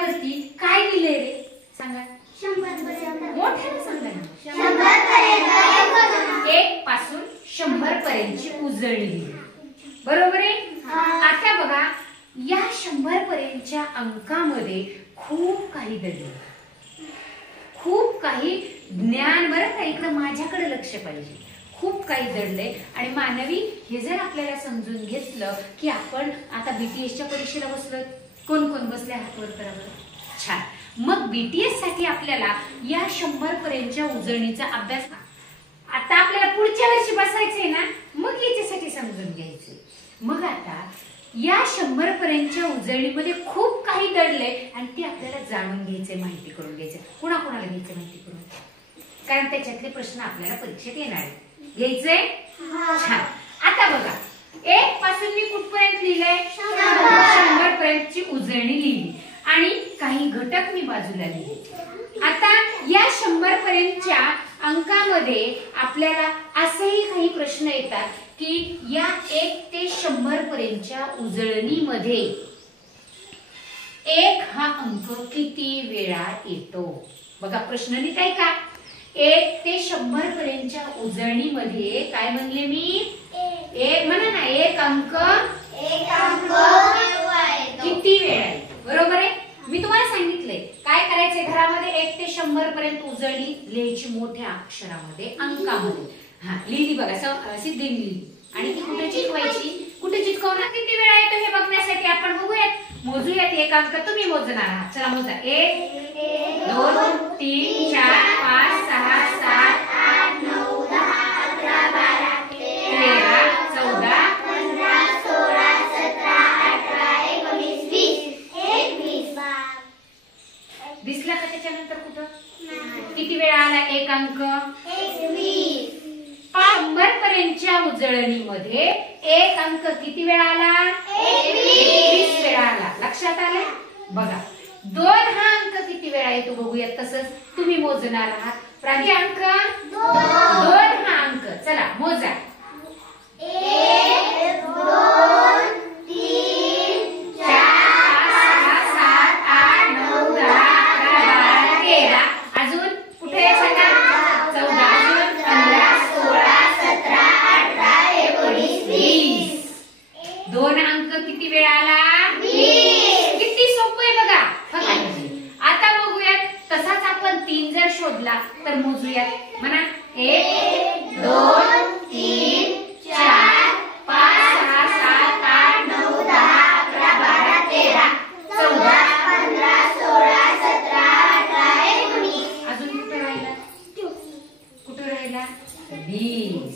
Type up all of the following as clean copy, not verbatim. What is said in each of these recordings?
यावरती काय लिहिलंय रे सांगा? 100 मोठ्याने सांगा ना. 1 पासून 100 पर्यंतची उजळणी लिहिली. बरोबर आहे. आता बघा या 100 पर्यंतच्या अंकामध्ये खूप काही दडलंय, खूप काही ज्ञान. बरं का, इकडे माझ्याकडे लक्ष पाहिजे. खूप काही दडलंय आणि मानवी हे जर आपल्याला समजून घेतलं की आपण आता बीटीएसच्या परीक्षेला बसलो. कोण कोण बसले हात वर करा बरं. छान. मग बीटीएस साठी आपल्याला या 100 पर्यंतच्या उजळणीचा अभ्यास आता आपल्याला पुढच्या वर्षी बसायचंय ना, मग याच्यासाठी समजून घ्यायचं. मग आता या 100 पर्यंतच्या उजळणीमध्ये खूप काही दडलंय आणि ते आपल्याला जाणून घ्यायचंय, माहिती करून घ्यायचं. कुणाकुणाला घ्यायचं माहिती करून? कारण त्याच्यातले प्रश्न आपल्याला परीक्षेत येणार आहे. घ्यायचंय. छान. आता बघा 1 पासून मी कुठपर्यंत लिहिलंय? 100 पर्यंतची उजळणी लिहिली आणि काही घटक मी बाजूला लिहिले. आता या 100 पर्यंतच्या अंकामध्ये आपल्याला असेही काही प्रश्न येतात की या 1 ते 100 पर्यंतच्या उजळणीमध्ये 1 हा अंक किती वेळा येतो? बघा प्रश्न लिहिताय का? 1 ते 100 पर्यंतच्या उजळणीमध्ये काय म्हणले मी? 1 म्हणा ना, 1 अंक किती वेळा येतो? बरोबर आहे. मी तुम्हाला सांगितलंय काय करायचंय. घरामध्ये 1 ते 100 पर्यंत उजळणी लिहायची मोठ्या अक्षरामध्ये, अंकामध्ये. हा लिहिली बघा, सिद्धी लिहिली. आणि ती कुठे चिटवायची? कुठे चिटकवणार? किती वेळा येतो हे बघण्यासाठी आपण बघूयात, मोजूयात. 1 अंक तुम्ही मोजणार आहात. चला मोजा. 1 2 3 4 5 6 7 8 9 10 11 12 13 14 15 16 17 18 19 20 दिसला का त्याच्यानंतर कुठं? किती वेळा आला 1 अंक? 100 पर्यंतच्या उजळणीमध्ये 1 अंक किती वेळा आला? 21 वेळा आला. लक्षात आलं? बघा 2 हा अंक किती वेळा येतो बघूयात. तसंच तुम्ही मोजणार आहात. प्राची अंक 2 हा अंक. चला मोजा. 1 2 3 4 5 6 7 8 9 10 11 12 13 अजून कुठे सांगा? 14 अजून 15 16 17 18 19 20 2 अंक किती वेळा आला? 20. किती सोपं आहे बघा. आता बघूयात. तसाच आपण 3 जर शोधला तर मोजूयात. म्हणा 1 2 3 4 5 6 7 8 9 10 11 12 13 14 15 16 17 18 19 अजून कुठे राहिला? कुठे राहिला? 20.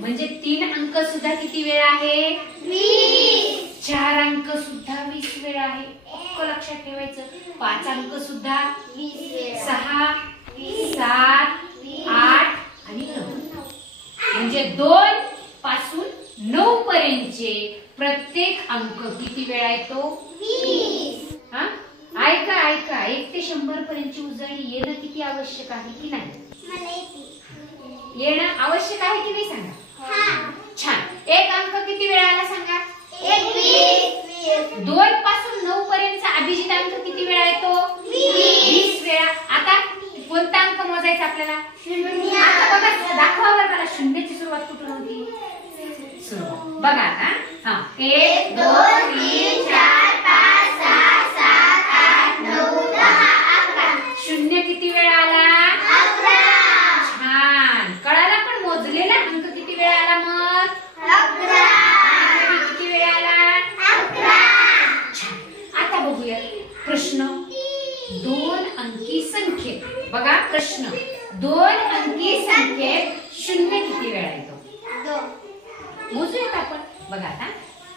म्हणजे 3 अंक सुद्धा किती वेळा आहे? 20. 4 अंक सुद्धा 20 वेळा आहे. लक्षात ठेवायचं. 5 अंक सुद्धा 6 7 8 आणि 9 म्हणजे 2 पासून 9 पर्यंतचे प्रत्येक अंक किती वेळा येतो? 20. हा ऐका ऐका 1 ते 100 पर्यंतची उजळणी येणं किती आवश्यक आहे की नाही? येणं आवश्यक आहे की नाही सांगा? छान. 1 अंक किती वेळा आला सांगा? 21. 2 पासून 9 पर्यंतचा अभिजित अंक किती वेळा येतो? 20 वेळा. आता कोणता अंक मोजायचा आपल्याला? आता बघा दाखवा बरं मला शून्याची सुरुवात कुठून होती? बघा आता. हा 1 2 3 4 5 6 7 8 9 10 11 शून्य किती वेळा आला? 11. छान. कळाला. पण मोजलेला अंक किती वेळा आला मग? 11. किती वेळा आला? 11. छान. आता बघूया प्रश्न. 2 अंकी संख्येत बघा प्रश्न. 2 अंकी संख्येत शून्य किती वेळा येतो? 2. मोजूयात आपण. बघा आता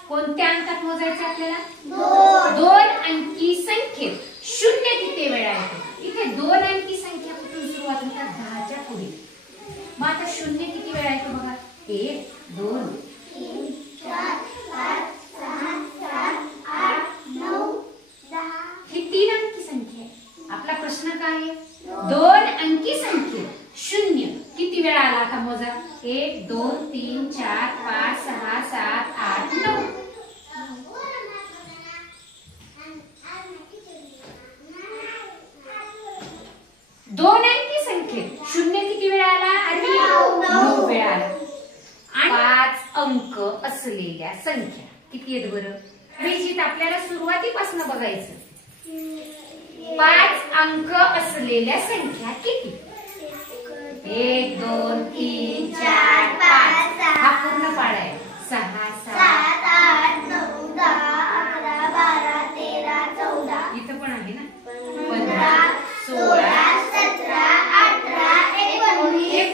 कोणत्या अंकात मोजायचं आपल्याला? 2 अंकी संख्येत शून्य किती वेळा येतो? इथे 2 अंकी संख्या कुठून सुरुवात होतात? 10च्या पुढे. मग आता शून्य किती वेळा येतो बघा? 1 2 3 4 5 6 7 8 9 10 ही 3 अंकी संख्या आहे. आपला प्रश्न काय आहे? 2 अंकी संख्येत शून्य किती वेळा आला? आता मोजा. 1 2 3 4 5 6 7 8 9 दोन अंकी संख्येत शून्य किती वेळा आला? अरे 9 वेळा आला. आणि 5 अंक असलेल्या संख्या किती आहेत बरं? अभिजित आपल्याला सुरुवातीपासून बघायचं. 5 अंक असलेल्या संख्या किती? 1 2 3 4 5 हा पूर्ण पाढा आहे. 6 7 8 9 10 11 12 13 14 इथं पण आहे ना. 15 16 17 18 19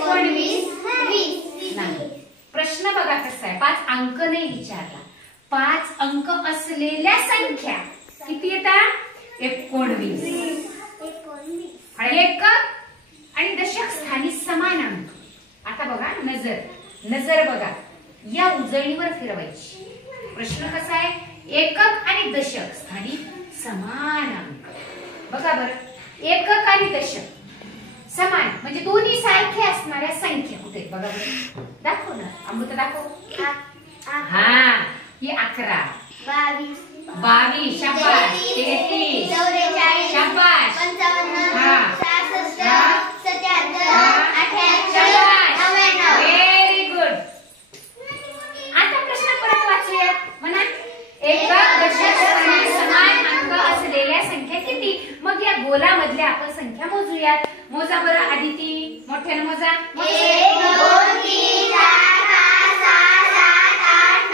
20 नाही. प्रश्न बघा कसा आहे. 5 अंक नाही विचारला. 5 अंक असलेल्या संख्या किती येतात? 19. आणि एकक आणि दशक स्थानी समान अंक. आता बघा नजर बघा या उजळणीवर फिरवायची. प्रश्न कसा आहे? एकक आणि दशक स्थानी समान अंक. बघा बरं एकक आणि दशक समान म्हणजे दोन्ही सारखे असणाऱ्या संख्या कुठे बघा बरं. दाखव ना अमृता दाखव. हा ही 11 22 शाबाश 33 शाबाश 55 66 77 व्हेरी गुड. आता प्रश्न परत वाचूया. म्हणा एकक दशक स्थानी समान अंक असलेल्या संख्या किती? मग या गोलामधल्या आपण संख्या मोजूयात. मोजा बरं आदिती मोठ्याने मोजा. 1 2 3 4 5 6 7 8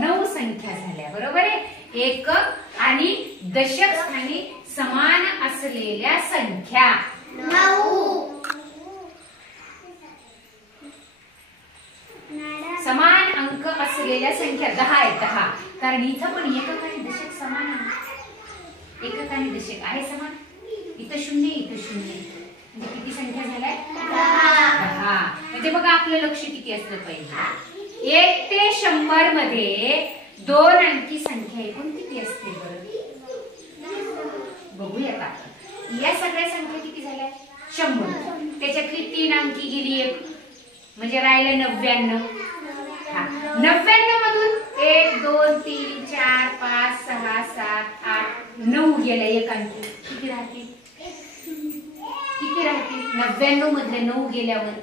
9 संख्या झाल्या बरोबर आहे. एकक आणि दशक स्थानी समान असलेल्या संख्या 9. समान अंक असलेल्या संख्या 10 आहेत. 10 कारण इथं पण एकक आणि दशक समान आहे. एकक आणि दशक आहे समान. इथं 0 इथं 0 म्हणजे किती संख्या झाल्या? 10. म्हणजे बघा आपलं लक्ष किती असलं पाहिजे. 1 ते 100 मध्ये 2 अंकी संख्या एकूण किती असते बरं? बघूयात आपण. या सगळ्या संख्या किती झाल्या? 100. त्याच्यातली 3 अंकी गेली एक म्हणजे राहिलं 99. 99 मधून 1 2 3 4 5 6 7 8 9 गेला एक अंकी. किती राहतील? 99 मधले 9 गेल्यावर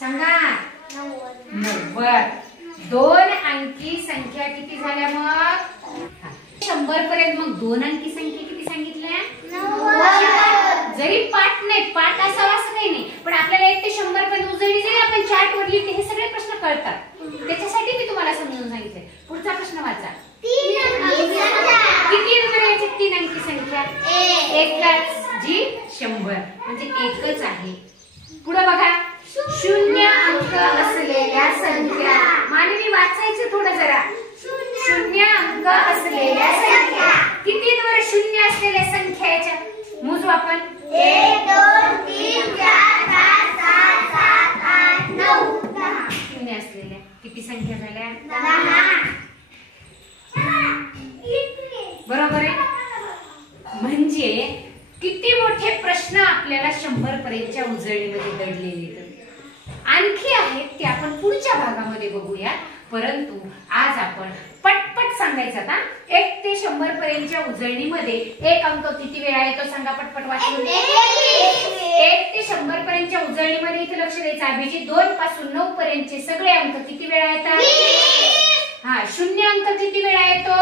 सांगा. 90. 2 अंकी संख्या किती झाल्या मग? 100 पर्यंत मग 2 अंकी संख्या किती सांगितल्या? 90. जरी पाठ नाही पाठ असावा असं काही नाही पण आपल्याला 1 ते 100 पर्यंत उजळणी जरी आपण चार्ट वर लिहिते हे सगळे प्रश्न कळतात. त्याच्यासाठी मी तुम्हाला समजून सांगितले. पुढचा प्रश्न वाचा. 3 अंकी संख्या किती बरं? 3 अंकी संख्या एकच जी 100 म्हणजे एकच आहे. पुढे बघा 0 अंक असलेल्या संख्या. मानवी वाचायचं थोडं जरा. 0 अंक असलेल्या संख्या किती बरं? 0 असलेल्या संख्या याच्या मोजू आपण. 1 2 3 4 5 6 7 8 9 10 0 असलेल्या किती संख्या झाल्या? 10. बरोबर आहे. म्हणजे किती मोठे प्रश्न आपल्याला 100 पर्यंतच्या उजळणीमध्ये दडलेले. आणखी आहेत ते आपण पुढच्या भागामध्ये बघूया. परंतु आज आपण पटपट सांगायचं आता. 1 ते 100 पर्यंतच्या उजळणीमध्ये एक अंक किती वेळा येतो सांगा पटपट वाचून. 1 ते 100 पर्यंतच्या उजळणीमध्ये इथे लक्ष द्यायचं. अभिजित 2 पासून 9 पर्यंतचे सगळे अंक किती वेळा येतात? 0 अंक किती वेळा येतो?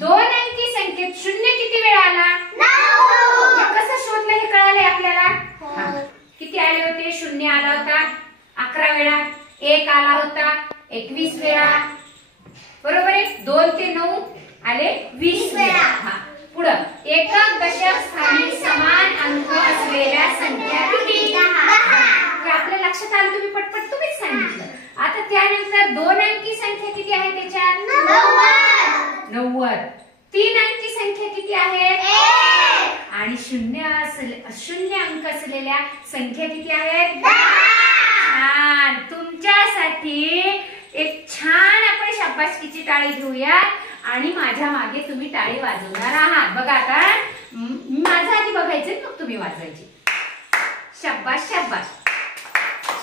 2 अंकी संख्येत 0 किती वेळा आला? 9. कसं शोधलं हे कळालंय आपल्याला. किती आले होते? 0 आला होता 11 वेळा. 1 आला होता 21 वेळा बरोबर आहे. 2 ते 9 आले 20 वेळा. पुढं एकक दशक स्थानी समान अंक असलेल्या संख्या किती? 10. आपल्या लक्षात आलं. तुम्ही पटपट तुम्हीच सांगितलं. आता त्यानंतर 2 अंकी संख्या किती आहे त्याच्यात? 90. 3 अंकी संख्या किती आहे? 1. आणि 0 अंक असलेल्या संख्या किती आहेत? 10. तुमच्यासाठी एक छान आपण शाबासकीची टाळी घेऊया आणि माझ्या मागे तुम्ही टाळी वाजवणार आहात. बघा आता माझा आधी बघायचे मग तुम्ही वाजवायची. शाबास शाबास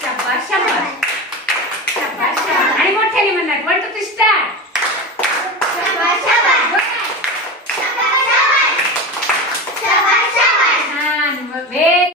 शाबास शाबास शाबास शाबास आणि मोठ्याने म्हणणार 1 2 3 स्टार्ट.